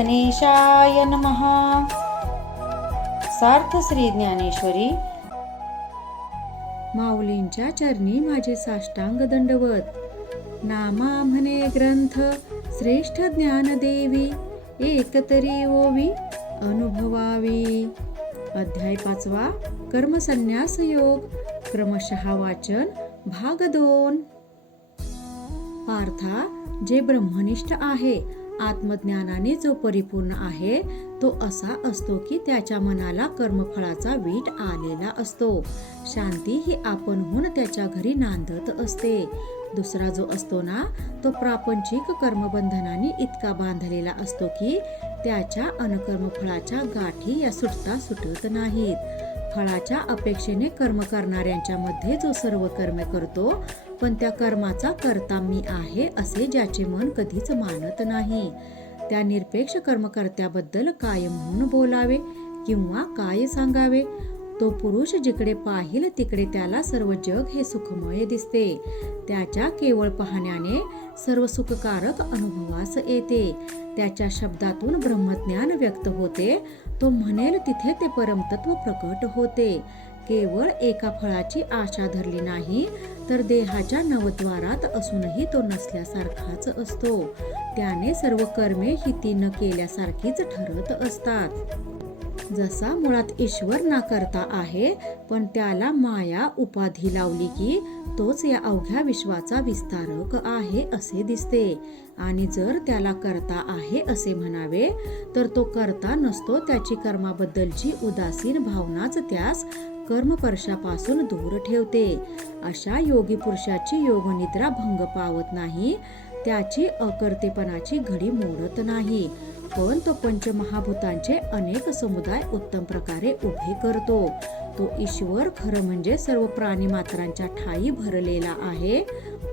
गणेशाय नमः. सार्थ श्री ज्ञानेश्वरी. माऊलींच्या चरणी माझे साष्टांग दंडवत. नामा म्हणे ग्रंथ श्रेष्ठ ज्ञानदेवी, एकतरी ओवी अनुभवावी. अध्याय 5 कर्मसन्यास योग. क्रमशः वाचन भाग 2. पार्था, जे ब्रह्मनिष्ठ आहे, आत्मज्ञानाने जो परिपूर्ण आहे, तो असा असतो की त्याच्या मनाला कर्मफळाचा वीट आलेला असतो. शांती ही आपणहून त्याच्या घरी नांदत असते. दुसरा जो असतो ना, तो प्रापंचिक कर्मबंधनाने इतका बांधलेला असतो की त्याच्या अनकर्मफळाच्या गाठी या सुटता सुटत नाहीत. फळाच्या अपेक्षेने कर्म करणाऱ्यांच्या मध्ये जो सर्व कर्मे करतो, पण त्या कर्माचा कर्ता मी आहे असे ज्याचे मन कधीच मानत नाही, त्या निरपेक्ष कर्मकर्त्याबद्दल काय म्हणून बोलावे किंवा काय सांगावे. तो पुरुष जिकडे पाहिल तिकडे त्याला सर्व जग हे सुखमय दिसते. त्याच्या केवळ पाहण्याने सर्व सुखकारक अनुभवास येते. त्याच्या शब्दातून ब्रह्मज्ञान व्यक्त होते. तो म्हणेल तिथे ते परमतत्व प्रकट होते. केवळ एका फळाची आशा धरली नाही तर देहाच्या नवद्वारात असूनही तो नसल्यासारखाच असतो. त्याने सर्व कर्मे ही ती न केल्यासारखीच ठरत असतात. जसा मुळात ईश्वर ना करता आहे, पण त्याला माया उपाधी लावली की तोच या अवघ्या विश्वाचा विस्तारक आहे असे दिसते. आणि जर त्याला करता आहे असे म्हणावे तर तो करता नसतो. त्याची कर्माबद्दलची उदासीन भावनाच त्यास कर्मपर्शापासून दूर ठेवते. अशा योगी पुरुषाची योगनिद्रा भंग पावत नाही. त्याची अकर्तेपणाची घडी मोडत नाही, पण तो पंचमहाभूतांचे अनेक समुदाय उत्तम प्रकारे उभे करतो. तो ईश्वर खरं म्हणजे सर्व प्राणीमात्रांच्या ठायी भरलेला आहे,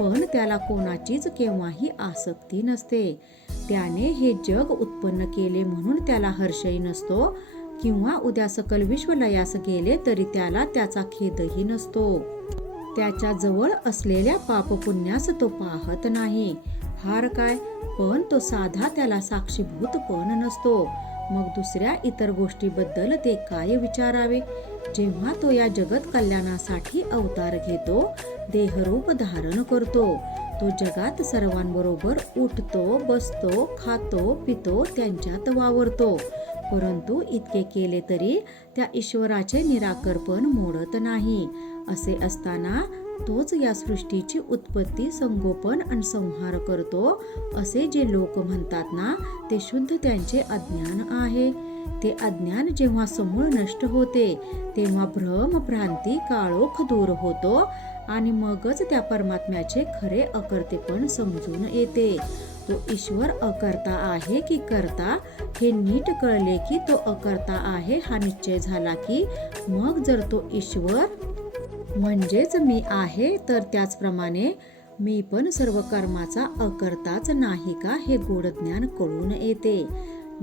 पण त्याला कोणाचीच केव्हाही आसक्ती नसते. त्याने हे जग उत्पन्न केले म्हणून त्याला हर्षही नसतो, किंवा उद्या सकल विश्व लयास गेले तरी त्याला त्याचा खेदही नसतो. त्याच्या जवळ असलेल्या पापपुण्यास तो पाहत नाही. फार काय, पण तो साधा त्याला साक्षीभूत पण नसतो. मग दुसऱ्या इतर गोष्टीबद्दल ते काय विचारावे. जेव्हा तो या जगत कल्याणासाठी अवतार घेतो, देहरूप धारण करतो, तो जगात सर्वांबरोबर उठतो, बसतो, खातो, पितो, त्यांच्यात वावरतो. परंतु इतके केले तरी त्या ईश्वराचे निराकरपण मोडत नाही. असे असताना तोच या सृष्टीची उत्पत्ती, संगोपन आणि संहार करतो असे जे लोक म्हणतात ना, ते शुद्ध त्यांचे अज्ञान आहे. ते अज्ञान जेव्हा समूळ नष्ट होते तेव्हा भ्रम, भ्रांती, काळोख दूर होतो आणि मगच त्या परमात्म्याचे खरे अकर्तेपण समजून येते. तो ईश्वर अकर्ता आहे की करता हे नीट कळले की तो अकर्ता आहे हा निश्चय झाला की मग जर तो ईश्वर म्हणजेच मी आहे, तर त्याचप्रमाणे मी पण सर्व कर्माचा अकर्ताच नाही का हे गोड ज्ञान कळून येते.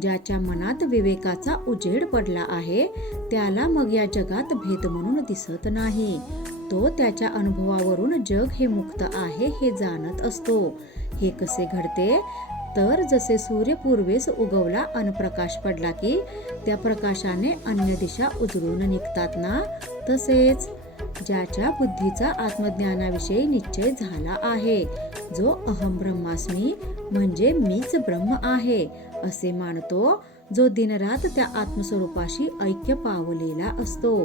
ज्याच्या मनात विवेकाचा उजेड पडला आहे त्याला मग या जगात भेद म्हणून दिसत नाही. तो त्याच्या अनुभवावरून जग हे मुक्त आहे हे जाणत असतो. हे कसे घडते तर जसे सूर्य पूर्वेस उगवला अन प्रकाश पडला की त्या प्रकाशाने अन्य दिशा उजळून निघतात ना, तसेच ज्याच्या बुद्धीचा आत्मज्ञानाविषयी निश्चय झाला आहे, जो अहम ब्रह्मास्मी म्हणजे मीच ब्रह्म आहे असे मानतो, जो दिनरात त्या आत्मस्वरूपाशी ऐक्य पावलेला असतो,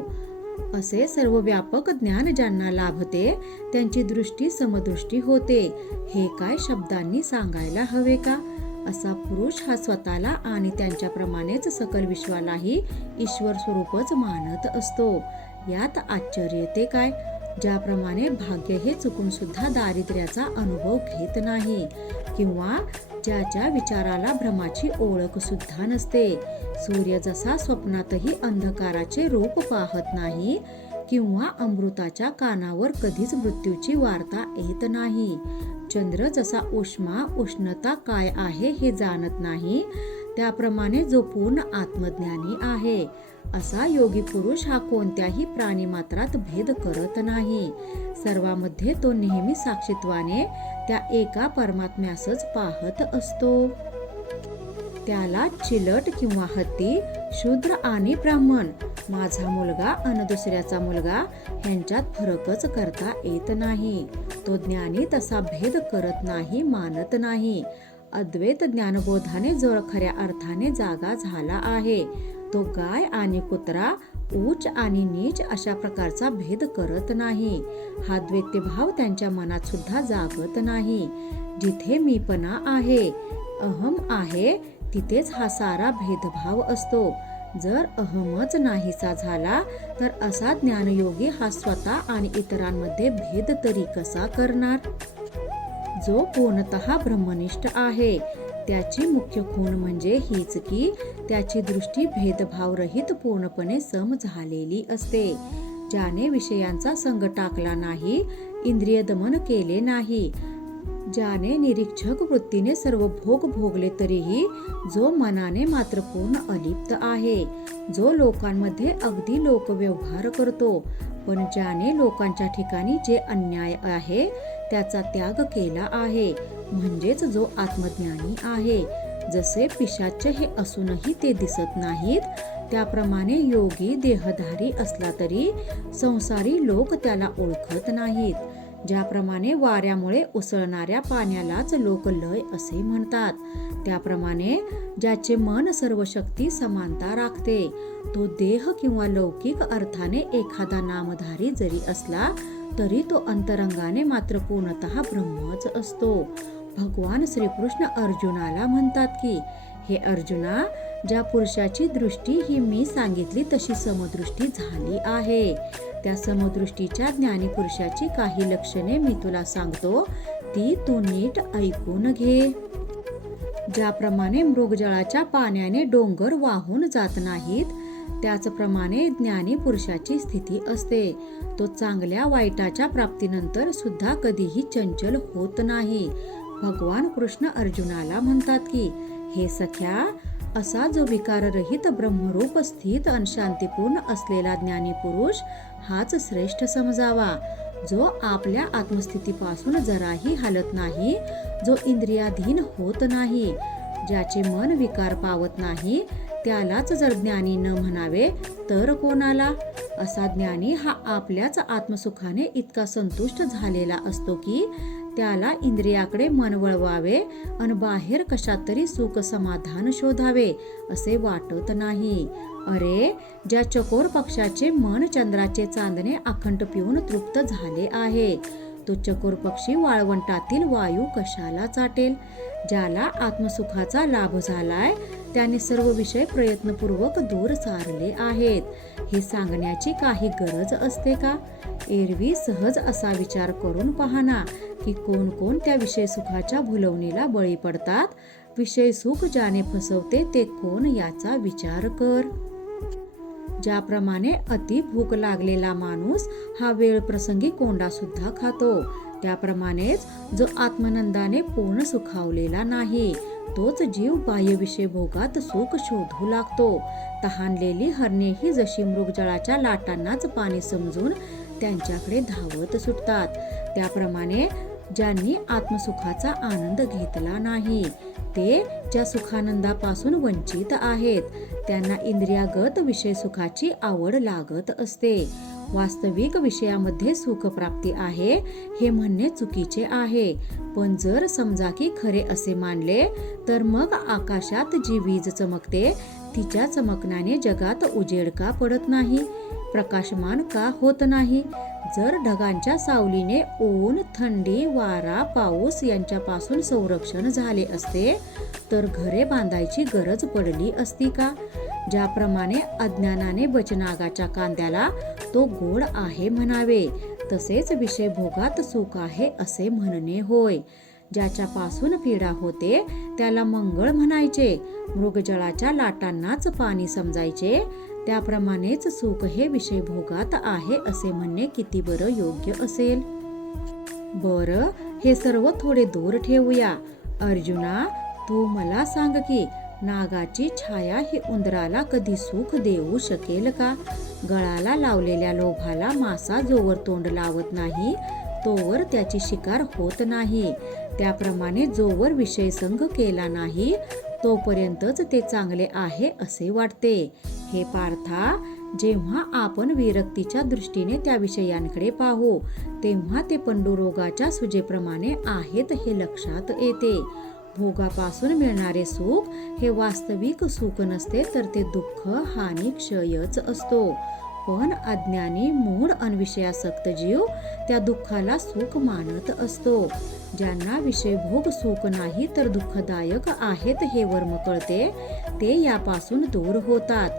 असे सर्व व्यापक ज्ञान ज्यांना लाभते त्यांची दृष्टी समदृष्टी होते. हे काय शब्दांनी सांगायला हवे का. असा पुरुष हा स्वतःला आणि त्यांच्याप्रमाणेच सकल विश्वालाही ईश्वर स्वरूपच मानत असतो. यात आश्चर्य ते काय. ज्याप्रमाणे भाग्य हे चुकून सुद्धा दारिद्र्याचा अनुभव घेत नाही, किंवा ज्याच्या विचाराला भ्रमाची ओळख सुद्धा नसते. सूर्य जसा स्वप्नातही अंधकाराचे रूप पाहत नाही, किंवा अमृताच्या कानावर कधीच मृत्यूची वार्ता येत नाही. चंद्र जसा उष्णता काय आहे हे जाणत नाही, त्याप्रमाणे जो पूर्ण आत्मज्ञानी आहे असा योगी पुरुष हा कोणत्याही प्राणीमात्रात भेद करत नाही. सर्वांमध्ये तो नेहमी साक्षीत्वाने त्या एका परमात्म्यासच पाहत असतो. त्याला चिलट किंवा हत्ती, शूद्र आणि ब्राह्मण, माझा मुलगा आणि दुसऱ्याचा मुलगा ह्यांच्यात फरकच करता येत नाही. तो ज्ञानी तसा भेद करत नाही, मानत नाही. अद्वैत ज्ञानबोधाने जो खऱ्या अर्थाने जागा झाला आहे तो गाय आणि कुत्रा, उच्च आणि नीच अशा प्रकारचा भेद करत नाही. हा द्वैतभाव त्यांच्या मनात सुद्धा जागत नाही. जिथे मीपणा आहे, अहम आहे, तिथेच हा सारा भेदभाव असतो. जर अहमच नाहीसा झाला तर असा ज्ञानयोगी हा स्वतः आणि इतरांमध्ये भेद तरी कसा करणार? जो पूर्णतः ब्रह्मनिष्ठ आहे त्याची मुख्य खूण म्हणजे हीच की त्याची दृष्टी भेदभावरहित पूर्णपणे सम झालेली असते. ज्याने विषयांचा संग टाकला नाही, इंद्रिय दमन केले नाही, ज्याने निरीक्षक वृत्तीने सर्व भोग भोगले तरीही जो मनाने मात्र पूर्ण अलिप्त आहे, जो लोकांमध्ये अगदी लोकव्यवहार करतो, पण ज्याने लोकांच्या ठिकाणी जे अन्याय आहे त्याचा त्याग केला आहे, म्हणजेच जो आत्मज्ञानी आहे. जसे पिशाच्य हे असूनही ते दिसत नाहीत, त्याप्रमाणे योगी देहधारी असला तरी संसारी लोक त्याला ओळखत नाहीत. ज्याप्रमाणे वाऱ्यामुळे उसळणाऱ्या पाण्यालाच लोक लय असे म्हणतात, त्याप्रमाणे ज्याचे मन सर्व शक्ती समानता राखते, तो देह किंवा लौकिक अर्थाने एखादा नामधारी जरी असला तरी तो अंतरंगाने मात्र पूर्णतः ब्रह्मच असतो. भगवान श्रीकृष्ण अर्जुनाला म्हणतात की, हे अर्जुना, ज्या पुरुषाची दृष्टी ही मी सांगितली तशी समदृष्टी झाली आहे, त्या समदृष्टीच्या ज्ञानी पुरुषाची काही लक्षणे मी तुला सांगतो, ती तू नीट ऐकून घे. ज्याप्रमाणे मृगजळाच्या पाण्याने डोंगर वाहून जात नाहीत, त्याचप्रमाणे ज्ञानी पुरुषाची स्थिती असते. तो चांगल्या वाईटाच्या प्राप्तीनंतर सुद्धा कधीही चंचल होत नाही. भगवान कृष्ण अर्जुनाला म्हणतात की, हे सख्या, असा जो विकाररहित ब्रह्मरूप स्थित आणि शांतीपूर्ण असलेला ज्ञानी पुरुष हाच श्रेष्ठ समजावा, जो आपल्या आत्मस्थितीपासून जराही हालत नाही, जो इंद्रियाधीन होत नाही, ज्याचे मन विकार पावत नाही, त्यालाच जर ज्ञानी न म्हणावे तर कोणाला? असा ज्ञानी हा आपल्याच आत्मसुखाने इतका संतुष्ट झालेला असतो की त्याला इंद्रियाकडे मन वळवावे आणि बाहेर कशात तरी सुख समाधान शोधावे असे वाटत नाही. अरे, ज्या चकोर पक्षाचे मन चंद्राचे चांदणे अखंड पिऊन तृप्त झाले आहे, तो चकोर पक्षी वाळवंटातील वायू कशाला चाटेल? ज्याला आत्मसुखाचा लाभ झालाय त्याने सर्व विषय प्रयत्नपूर्वक दूर सारले आहेत. हे सांगण्याची काही गरज असते का? एरवी सहज असा विचार करून पाहना की कोण कोण त्या विषय सुखाच्या भुलवणीला बळी पडतात. विषय सुख ज्याने फसवते ते कोण याचा विचार कर. ज्याप्रमाणे अति भूक लागलेला माणूस हा वेळ प्रसंगी कोंडा सुद्धा खातो, त्याप्रमाणेच जो आत्मनंदाने पूर्ण सुखावलेला नाही तोच जीव बाह्य विषय भोगात सुख शोधू लागतो. तहानलेली हरणे ही जशी मृगजळाच्या लाटांनाच पाणी समजून त्यांच्याकडे धावत सुटतात, त्याप्रमाणे ज्यांनी आत्मसुखाचा आनंद घेतला नाही ते ज्या सुखानंदापासून वंचित आहेत, त्यांना इंद्रियागत विषय सुखाची आवड लागत असते. वास्तविक विषयामध्ये सुखप्राप्ती आहे हे म्हणणे चुकीचे आहे, पण जर समजा की खरे असे मानले तर मग आकाशात जी वीज चमकते तिच्या चमकण्याने जगात उजेड का पडत नाही, प्रकाशमान का होत नाही? जर ढगांच्या सावलीने ऊन, थंडी, वारा, पाऊस यांच्यापासून संरक्षण झाले असते तर घरे बांधायची गरज पडली असती का? ज्याप्रमाणे अज्ञानाने बचनागाच्या कांद्याला तो गोड आहे म्हणावे, तसेच विषय भोगात सुख आहे असे म्हणणे होय. ज्याच्यापासून पीडा होते त्याला मंगळ म्हणायचे, मृगजळाच्या लाटांनाच पाणी समजायचे, त्याप्रमाणेच सुख हे विषय भोगात आहे असे म्हणणे किती बरं योग्य असेल. बरं, हे सर्व थोडे दूर ठेवूया. अर्जुना, तू मला सांग की नागाची छाया ही उंदराला कधी सुख देऊ शकेल का? गळाला लावलेल्या लोभाला मासा जोवर तोंड लावत नाही तोवर त्याची शिकार होत नाही, त्याप्रमाणे जोवर विषय संग केला नाही तोपर्यंतच ते चांगले आहे असे वाटते. हे पार्था, जेव्हा आपण विरक्तीच्या दृष्टीने त्या विषयांकडे पाहू तेव्हा ते पंडुरोगाच्या सुजेप्रमाणे आहेत हे लक्षात येते. भोगापासून मिळणारे सुख हे वास्तविक सुख नसते, तर ते दुःख, हानी, क्षयच असतो. पण अज्ञानी, मूढ, अनविषयासक्त जीव त्या दुःखाला सुख मानत असतो. ज्यांना विषयभोग सुख नाही तर दुःखदायक आहेत हे वर्म कळते, ते यापासून दूर होतात.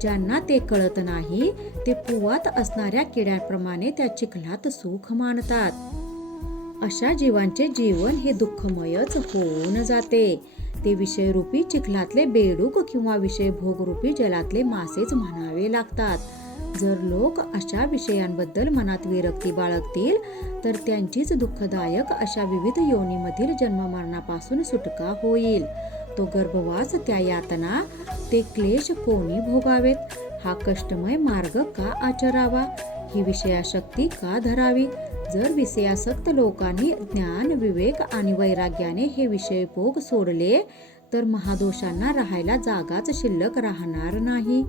ज्यांना ते कळत नाही ते पुवात असणाऱ्या किड्याप्रमाणे त्या चिखलात सुख मानतात. अशा जीवांचे जीवन हे दुःखमयच होऊन जाते. ते विषयरूपी चिखलातले बेडूक किंवा विषयभोगरूपी जलातले मासेच म्हणावे लागतात. जर लोक अशा विषयांबद्दल मनात विरक्ती बाळगतील तर त्यांचीच दुःखदायक अशा विविध योनीमधील जन्ममरणापासून सुटका होईल. तो गर्भवास, त्या यातना, ते क्लेश कोणी भोगावेत? हा कष्टमय मार्ग का आचरावा? ही विषयाशक्ती का धरावी? जर विषयासक्त लोकांनी ज्ञान, विवेक आणि वैराग्याने हे विषयभोग सोडले तर महादोषांना राहायला जागाच शिल्लक राहणार नाही.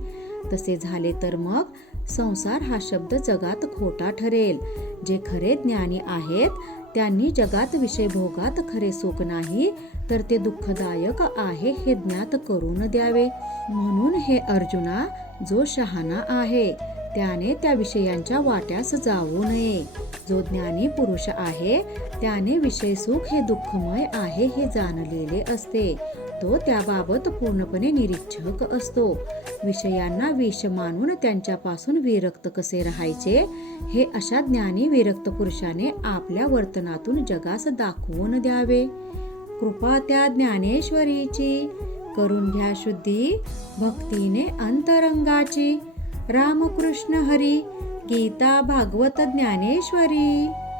तसे झाले तर मग संसार हा शब्द जगात खोटा ठरेल. जे खरे ज्ञानी आहेत त्यांनी जगात विषयभोगात खरे सुख नाही तर ते दुःखदायक आहे हे ज्ञात करून द्यावे. म्हणून हे अर्जुना, जो शहाणा आहे त्याने त्या विषयांच्या वाट्यास जाऊ नये. जो ज्ञानी पुरुष आहे त्याने विषय सुख हे दुःखमय आहे हे जाणलेले असते. तो त्याबाबत पूर्णपणे निरीक्षक असतो. विषयांना विष मानून त्यांच्यापासून विरक्त कसे राहायचे हे अशा ज्ञानी विरक्त पुरुषाने आपल्या वर्तनातून जगास दाखवून द्यावे. कृपा त्या ज्ञानेश्वरीची, करून घ्या शुद्धी भक्तीने अंतरंगाची. रामकृष्ण हरी. गीता भागवत ज्ञानेश्वरी.